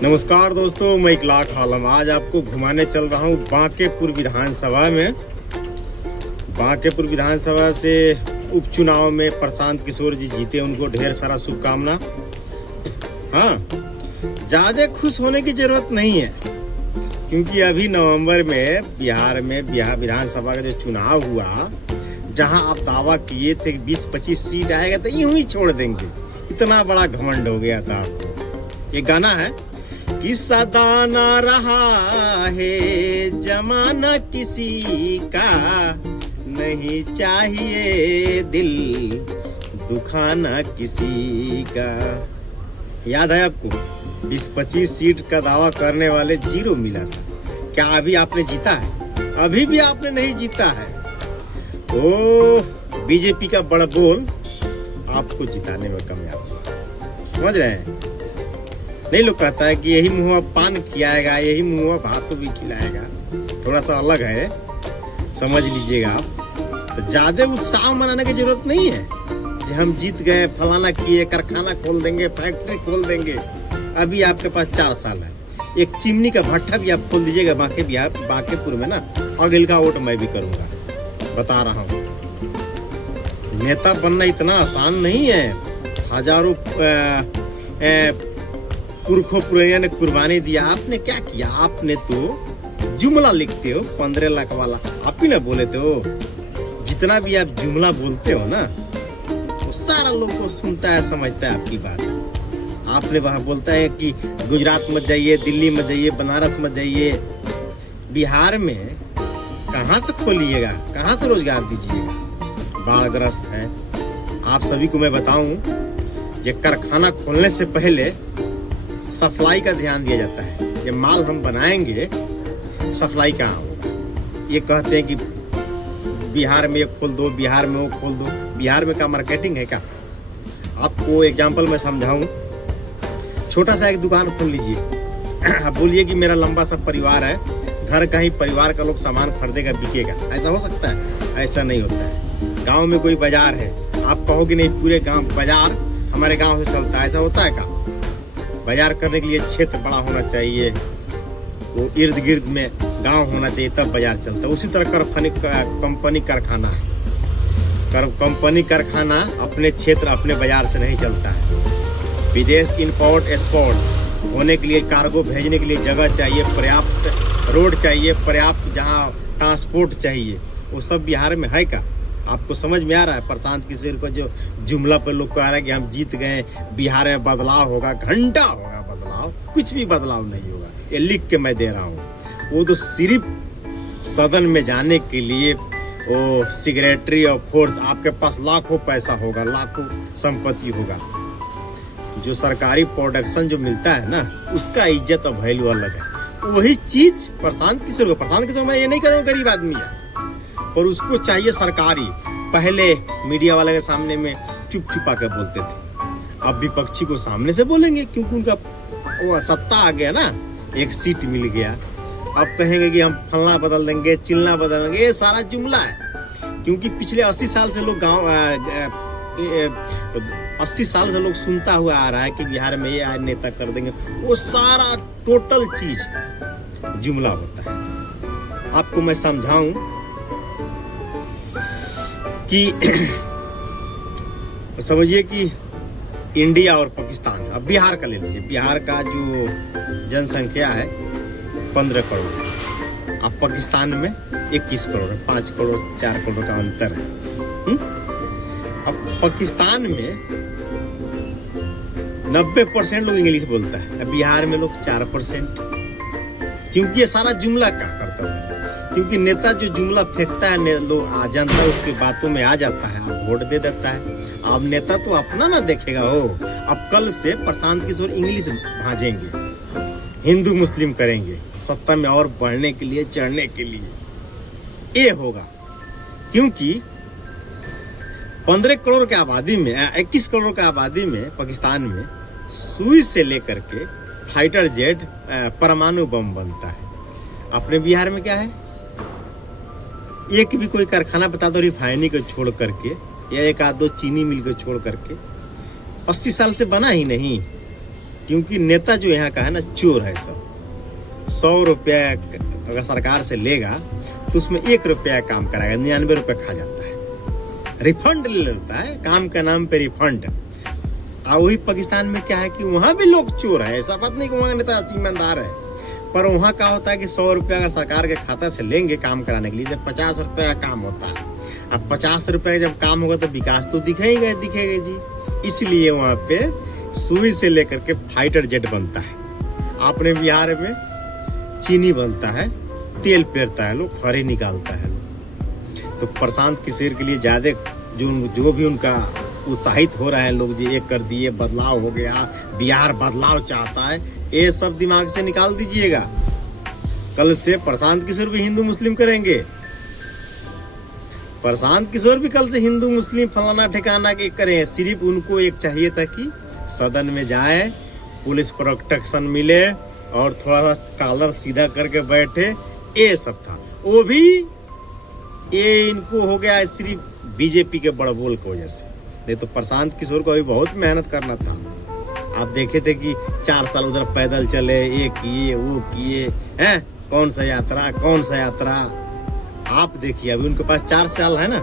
नमस्कार दोस्तों, मैं इकलाक आलम आज आपको घुमाने चल रहा हूँ बांकेपुर विधानसभा में। बांकेपुर विधानसभा से उपचुनाव में प्रशांत किशोर जी जीते, उनको ढेर सारा शुभकामना। हाँ, ज़्यादा खुश होने की ज़रूरत नहीं है, क्योंकि अभी नवंबर में बिहार विधानसभा का जो चुनाव हुआ, जहां आप दावा किए थे कि 20-25 सीट आएगा तो यूं ही छोड़ देंगे, इतना बड़ा घमंड हो गया था आपको। ये गाना है कि सदा ना रहा है जमाना किसी का, नहीं चाहिए दिल दुखाना किसी का। याद है आपको? 20-25 सीट का दावा करने वाले 0 मिला था। क्या अभी आपने जीता है? अभी भी आपने नहीं जीता है। ओ बीजेपी का बड़ा बोल आपको जिताने में कामयाब हुआ, समझ रहे हैं? नहीं, लोग कहता है कि यही मुँह पान खिलाएगा, यही मुँह भात भी खिलाएगा, थोड़ा सा अलग है, समझ लीजिएगा आप। तो ज़्यादा उत्साह मनाने की जरूरत नहीं है कि हम जीत गए, फलाना किए, कारखाना खोल देंगे, फैक्ट्री खोल देंगे। अभी आपके पास 4 साल है। एक चिमनी का भट्ठा भी आप खोल दीजिएगा बांकेपुर में ना, अगले का वोट मैं भी करूँगा, बता रहा हूँ। नेता बनना इतना आसान नहीं है। हजारों पुरखों पुरनिया ने कुर्बानी दिया। आपने क्या किया? आपने तो जुमला लिखते हो 15 लाख वाला, आप ही ना बोले थे हो। जितना भी आप जुमला बोलते हो ना, तो सारा लोग को सुनता है, समझता है आपकी बात। आपने वहाँ बोलता है कि गुजरात मत जाइए, दिल्ली मत जाइए, बनारस मत जाइए। बिहार में कहाँ से खोलिएगा, कहाँ से रोजगार दीजिएगा? बाढ़ग्रस्त है। आप सभी को मैं बताऊं, ये कारखाना खोलने से पहले सप्लाई का ध्यान दिया जाता है। ये माल हम बनाएंगे, सप्लाई कहाँ होगा? ये कहते हैं कि बिहार में ये खोल दो, बिहार में वो खोल दो। बिहार में क्या मार्केटिंग है क्या? आपको एग्जांपल मैं समझाऊं। छोटा सा एक दुकान खोल लीजिए, आप बोलिए कि मेरा लंबा सा परिवार है, घर का ही परिवार का लोग सामान खरीदेगा, बिकेगा। ऐसा हो सकता है? ऐसा नहीं होता है। गाँव में कोई बाजार है, आप कहोगे नहीं पूरे गाँव बाजार हमारे गाँव से चलता है, ऐसा होता है क्या? बाजार करने के लिए क्षेत्र बड़ा होना चाहिए, वो इर्द गिर्द में गांव होना चाहिए, तब बाजार चलता है। उसी तरह कंपनी कारखाना है। कंपनी कारखाना अपने क्षेत्र अपने बाजार से नहीं चलता है। विदेश इंपोर्ट एक्सपोर्ट होने के लिए, कार्गो भेजने के लिए जगह चाहिए, पर्याप्त रोड चाहिए, पर्याप्त जहाँ ट्रांसपोर्ट चाहिए, वो सब बिहार में है क्या? आपको समझ में आ रहा है? प्रशांत किशोर को जो जुमला पर लोग कह रहा है कि हम जीत गए, बिहार में बदलाव होगा, घंटा होगा बदलाव, कुछ भी बदलाव नहीं होगा। ये लिख के मैं दे रहा हूँ। वो तो सिर्फ सदन में जाने के लिए वो सेक्रेटरी ऑफ फोर्स, आपके पास लाखों पैसा होगा, लाखों संपत्ति होगा। जो सरकारी प्रोडक्शन जो मिलता है ना, उसका इज्जत और वैल्यू अलग है। वही चीज प्रशांत किशोर मैं ये नहीं कर रहा हूँ, गरीब आदमी है, और उसको चाहिए सरकारी। पहले मीडिया वाले के सामने में चुप चुपा के बोलते थे, अब विपक्षी को सामने से बोलेंगे, क्योंकि उनका वो सत्ता आ गया ना, एक सीट मिल गया। अब कहेंगे कि हम फलना बदल देंगे, चिलना बदल देंगे। ये सारा जुमला है, क्योंकि पिछले 80 साल से लोग 80 साल से लोग सुनता हुआ आ रहा है कि बिहार में ये आज नेता कर देंगे। वो सारा टोटल चीज जुमला होता है। आपको मैं समझाऊं कि समझिए कि इंडिया और पाकिस्तान, अब बिहार का ले लीजिए। बिहार का जो जनसंख्या है 15 करोड़, अब पाकिस्तान में 21 करोड़ है, 5 करोड़ 4 करोड़ का अंतर है। अब पाकिस्तान में 90% लोग इंग्लिश बोलता है, अब बिहार में लोग 4%। क्योंकि ये सारा जुमला क्या करता है? क्योंकि नेता जो जुमला फेंकता है, लोग आ जानता है, उसकी बातों में आ जाता है, आप वोट दे देता है। अब नेता तो अपना ना देखेगा हो। अब कल से प्रशांत किशोर इंग्लिश भाजेंगे, हिंदू मुस्लिम करेंगे, सत्ता में और बढ़ने के लिए, चढ़ने के लिए। ये होगा क्योंकि 15 करोड़ की आबादी में, 21 करोड़ की आबादी में पाकिस्तान में सुई से लेकर के फाइटर जेट, परमाणु बम बनता है। अपने बिहार में क्या है? एक भी कोई कारखाना बता दो रिफाइनरी को छोड़ करके, या एक आध दो चीनी मिल को छोड़ करके। 80 साल से बना ही नहीं। क्योंकि नेता जो यहाँ का है ना चोर है सब। 100 रुपया अगर सरकार से लेगा तो उसमें 1 रुपया काम कराएगा, 99 रुपया खा जाता है, रिफंड ले लेता है, काम के नाम पे रिफंड। और वही पाकिस्तान में क्या है कि वहाँ भी लोग चोर है, ऐसा बात नहीं कि वहाँ नेता ईमानदार है, पर वहाँ का होता है कि 100 रुपया अगर सरकार के खाता से लेंगे काम कराने के लिए, जब 50 रुपया का काम होता है, अब 50 रुपये जब काम होगा तो विकास तो दिखेगा जी। इसलिए वहाँ पे सुई से लेकर के फाइटर जेट बनता है। अपने बिहार में चीनी बनता है, तेल पेरता है लोग, खरी निकालता है। तो प्रशांत किशोर के लिए ज़्यादा जो भी उनका उत्साहित हो रहे हैं लोग, जी ये कर दिए, बदलाव हो गया, बिहार बदलाव चाहता है, ये सब दिमाग से निकाल दीजिएगा। कल से प्रशांत किशोर भी हिंदू मुस्लिम करेंगे। प्रशांत किशोर भी कल से हिंदू मुस्लिम फलाना ठिकाना के करें। सिर्फ उनको एक चाहिए था कि सदन में जाए, पुलिस प्रोटेक्शन मिले और थोड़ा सा कॉलर सीधा करके बैठे, ये सब था। वो भी ये इनको हो गया सिर्फ बीजेपी के बड़बोल की वजह से। नहीं तो प्रशांत किशोर को अभी बहुत मेहनत करना था। आप देखे थे कि 4 साल उधर पैदल चले, ये किए वो किए हैं, कौन सा यात्रा। आप देखिए अभी उनके पास 4 साल है ना।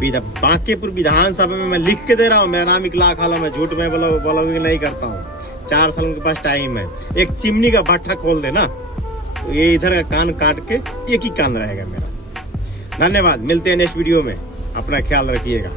बांकीपुर विधानसभा में मैं लिख के दे रहा हूँ, मेरा नाम इखलाक आलम है, झूठ में ब्लॉगिंग नहीं करता हूँ। 4 साल उनके पास टाइम है। एक चिमनी का भट्ठा खोल देना तो ये इधर का कान काट के एक ही कान रहेगा मेरा। धन्यवाद, मिलते हैं नेक्स्ट वीडियो में, अपना ख्याल रखिएगा।